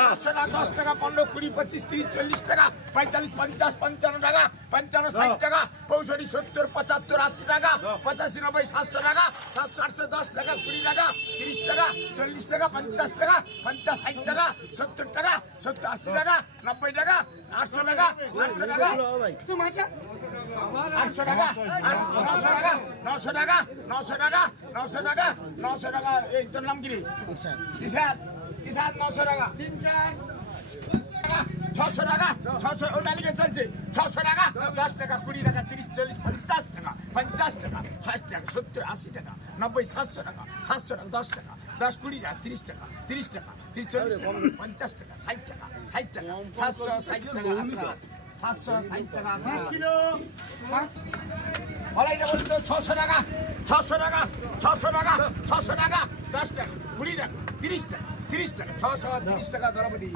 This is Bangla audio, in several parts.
500 টাকা 10 টাকা 15 20 25 30 40 টাকা 45 50 55 টাকা 55 60 টাকা 65 70 75 80 টাকা 85 90 700 টাকা 700 800 10 টাকা 20 টাকা 30 টাকা 40 টাকা 50 টাকা 50 60 টাকা 70 টাকা 70 80 টাকা 90 টাকা 800 টাকা 800 টাকা 800 টাকা 900 টাকা 900 টাকা 900 টাকা 900 টাকা এই তোর নাম কি রে ইসাদ 900 টাকা 600 টাকা 600 ওটা লিখে চলছে 600 টাকা 10 টাকা 20 টাকা 30 40 50 টাকা 50 টাকা 60 টাকা 70 80 টাকা 90 700 টাকা 700 টাকা 10 টাকা 10 20 টাকা 30 টাকা 30 টাকা 30 40 টাকা 50 টাকা 60 টাকা 60 টাকা 760 টাকা 760 টাকা 5 কিলো বলাইটা বলতো 600 টাকা 600 টাকা 600 টাকা 600 টাকা 10 টাকা 20 টাকা 30 টাকা 30 টাকা 630 টাকা দরপতি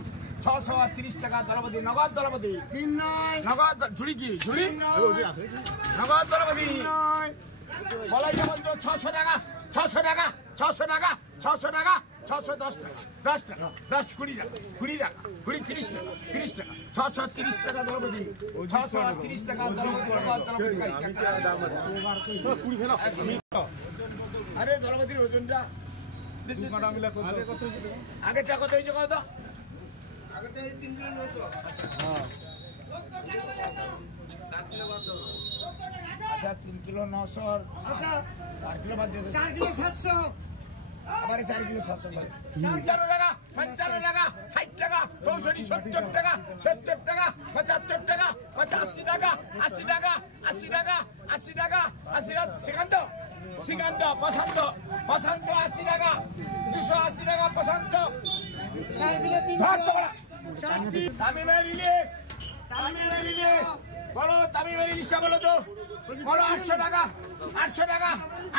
630 টাকা দরপতি নগদ দরপতি 3 নয় নগদ ঝুড়ি কি ঝুড়ি নগদ দরপতি বলাইটা বলতো 600 টাকা 600 টাকা 600 টাকা 600 টাকা 610 টাকা 10 টাকা 10 20 টাকা 20 টাকা 20 30 টাকা 30 টাকা 630 টাকা দরপতি 630 টাকা দরপতি আরে দরপতির ওজনটা আগেটা কত হয়েছে কত আগেটা 3 কিলো 900 হ্যাঁ 4 কিলো বাদ দাও আচ্ছা 3 কিলো 900 আচ্ছা 4 কিলো বাদ দিও 4 কিলো 700 আবার 4 কিলো 700 করে 55 টাকা 55 টাকা 60 টাকা 65 70 টাকা 70 টাকা 75 টাকা 85 টাকা 80 টাকা 80 টাকা 80 টাকা 80 টাকা সিকান্ত পছন্দ 80 টাকা 280 টাকা পছন্দ 4 কিলো 300 তামিমের রিলিজ বলো তামিমের রিলিজটা বলো তো বলো 800 টাকা 800 টাকা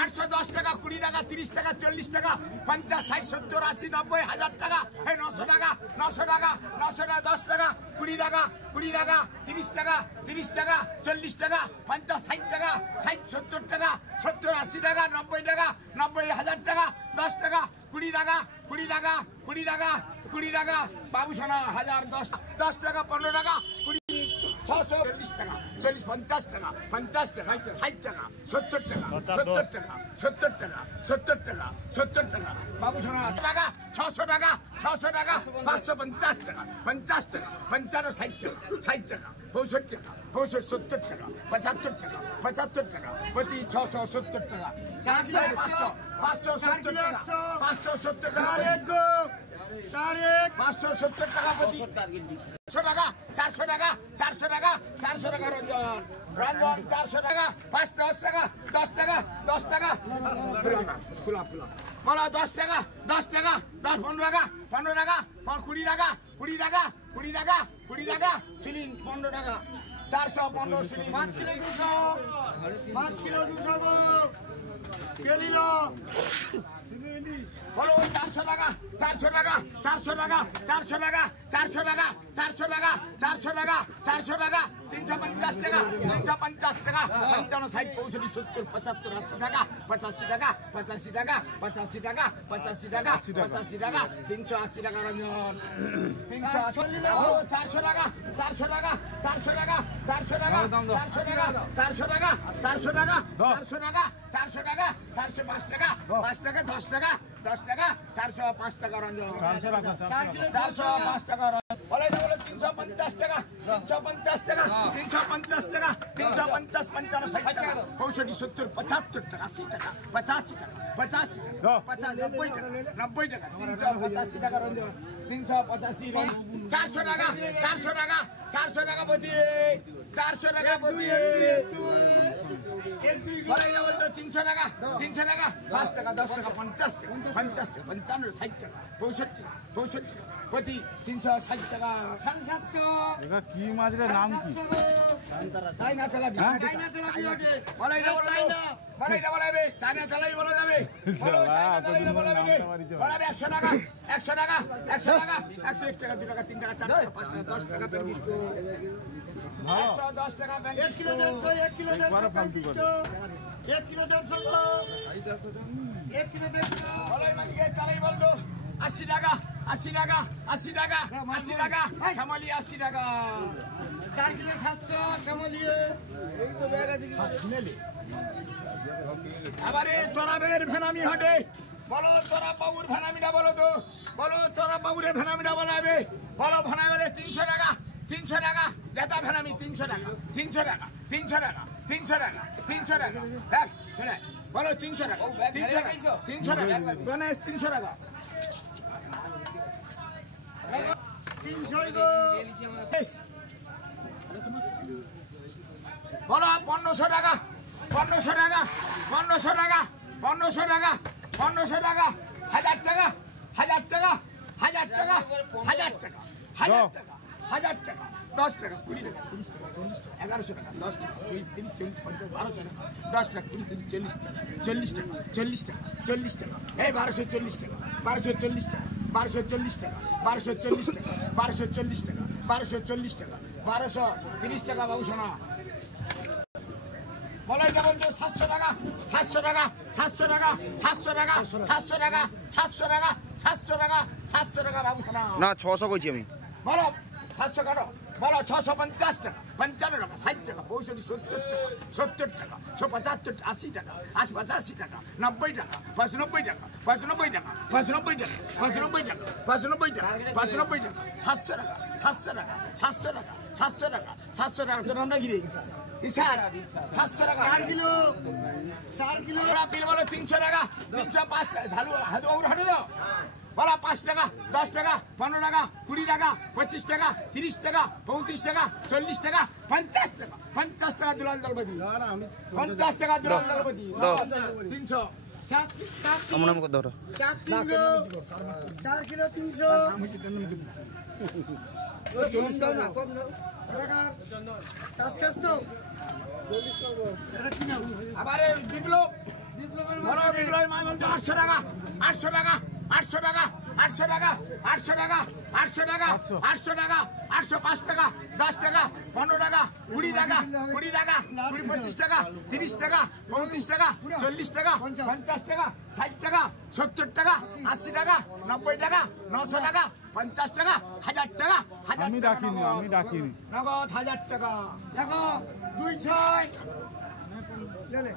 810 টাকা 20 টাকা 30 টাকা 40 টাকা 50 60 70 80 90 1000 টাকা এই 900 টাকা 900 টাকা 900 টাকা 10 টাকা 20 টাকা 20 টাকা 30 টাকা 30 টাকা 40 টাকা 50 60 টাকা 60 70 টাকা 70 80 টাকা 90 টাকা 90 1000 টাকা 10 টাকা 20 টাকা 20 টাকা 20 টাকা 20 টাকা বাবু সোনা 1010 টাকা 15 টাকা 640 টাকা 40 50 টাকা 50 টাকা 60 টাকা 70 টাকা 70 টাকা 70 টাকা 70 টাকা 70 টাকা বাবু সোনা টাকা 600 টাকা 600 টাকা 550 টাকা 50 টাকা 55 60 টাকা 65 টাকা 70 টাকা 75 টাকা প্রতি 670 টাকা 570 টাকা 570 টাকা 570 টাকা প্রতি 400 টাকা 400 টাকা 400 টাকা 400 টাকা রঞ্জন 400 টাকা 510 টাকা 10 টাকা 10 টাকা খোলা বলো 10 টাকা 10 টাকা 10 15 টাকা 15 টাকা 20 টাকা 20 টাকা 20 টাকা 20 টাকা সিলিং 15 টাকা 415 সিলিং 5 কিলো 200 5 কিলো 200 কে নিল বলো 400 টাকা 400 টাকা 400 টাকা 400 টাকা 400 টাকা 400 টাকা 400 টাকা 400 টাকা 350 টাকা 350 টাকা 55 60 65 70 75 80 টাকা 85 টাকা 85 টাকা 85 টাকা 85 টাকা 85 টাকা 380 টাকা রঞ্জন 400 টাকা 400 টাকা 400 টাকা 400 টাকা 400 টাকা 400 টাকা 400 টাকা 400 টাকা 400 টাকা 405 টাকা 5 টাকা 10 টাকা 10 টাকা 405 টাকা রঞ্জন 405 টাকা বলে 350 টাকা 350 টাকা 350 টাকা 350 55 60 টাকা 65 70 75 টাকা 80 টাকা 85 টাকা 85 টাকা 90 টাকা 385 টাকা রঞ্জন 385 400 টাকা 400 টাকা 400 টাকা প্রতি 400 টাকা প্রতি বলে 300 টাকা 300 টাকা 5 টাকা 10 টাকা 50 টাকা 50 টাকা 55 60 টাকা 65 টাকা প্রতি 360 টাকা 750 এটা কি মাছ রে নাম কি চাইনা চালা চাইনা চালা বলে এটা বলে চাইনা চালাই বলা যাবে বলে 100 টাকা 100 টাকা 100 টাকা 101 টাকা 2 টাকা 3 টাকা 4 টাকা 5 টাকা 10 টাকা 110 টাকা 1 kilo 150 1 kilo 1 kilo 1 kilo 1 kilo বলে মালিকে চালাই বলতো 80 টাকা 80 টাকা 80 টাকা 80 টাকা শ্যামলি 80 টাকা 4 কিলো 700 শ্যামলি এই তো ব্যাগ আছে কি এবারে তোরাবের ভেনামি হাটে বলো তোরা বাবুর ভেনামিটা বলো তো বলো তোরা বাবুরের ভেনামিটা বলাবে বলো ভেনা গেলে 300 টাকা 300 টাকা যেটা ভেনামি 300 টাকা 300 টাকা 300 টাকা 300 টাকা 300 টাকা দেখ চলে বলো 300 টাকা 300 টাকা 300 টাকা গণেশ 300 টাকা 300 গো বলো 1500 টাকা 1500 টাকা 1500 টাকা 1500 টাকা 1500 টাকা 1000 টাকা 1000 টাকা 1000 টাকা 1000 টাকা 1000 টাকা 1000 টাকা 10 টাকা 20 টাকা 30 টাকা 40 টাকা 1100 টাকা 10 টাকা 20 30 40 50 1200 টাকা 10 টাকা 20 30 40 টাকা 40 টাকা 40 টাকা 40 টাকা এই 1240 টাকা 1240 টাকা 1240 টাকা 1240 টাকা 1240 টাকা 1240 টাকা 1230 টাকা বাবু সোনা বলাই ডবল 700 টাকা 700 টাকা 700 টাকা 700 টাকা 700 টাকা 700 টাকা 700 টাকা 700 টাকা বাবু সোনা না 600 কইছি আমি বলো 700 কাটো বলো 650 টাকা 55 টাকা 60 টাকা 65 টাকা 70 টাকা 70 টাকা 80 টাকা 85 টাকা 90 টাকা 95 টাকা 95 টাকা 95 টাকা 95 টাকা 95 টাকা 700 টাকা 700 টাকা 700 টাকা 700 টাকা 700 টাকা তোর আমরা গিরে ইসার 700 টাকা 4 কিলো 4 কিলো বিল বলো 300 টাকা 305 টাকা ঝালু হালু হাঁটে দাও বলা 5 টাকা 10 টাকা 15 টাকা 20 টাকা 25 টাকা 30 টাকা 35 টাকা 40 টাকা 50 টাকা 50 টাকা দুলাল দলপতি 50 টাকা দুলাল দলপতি 300 আমার নাম কত ধরো 4 কিলো 300 40 টাকা কম দাও টাকা তার শেষ তো 40 টাকা এটা কি নাম আবারে বিপ্লব বড় বিপ্লবের মান 800 টাকা 800 টাকা 800 টাকা 800 টাকা 800 টাকা 800 টাকা 800 টাকা 805 টাকা 10 টাকা 15 টাকা 20 টাকা 20 টাকা 25 টাকা 30 টাকা 35 টাকা 40 টাকা 50 টাকা 60 টাকা 70 টাকা 80 টাকা 90 টাকা 900 টাকা 50 টাকা 1000 টাকা 1000 আমি ডাকিনি নগদ 1000 টাকা দেখো 26 লে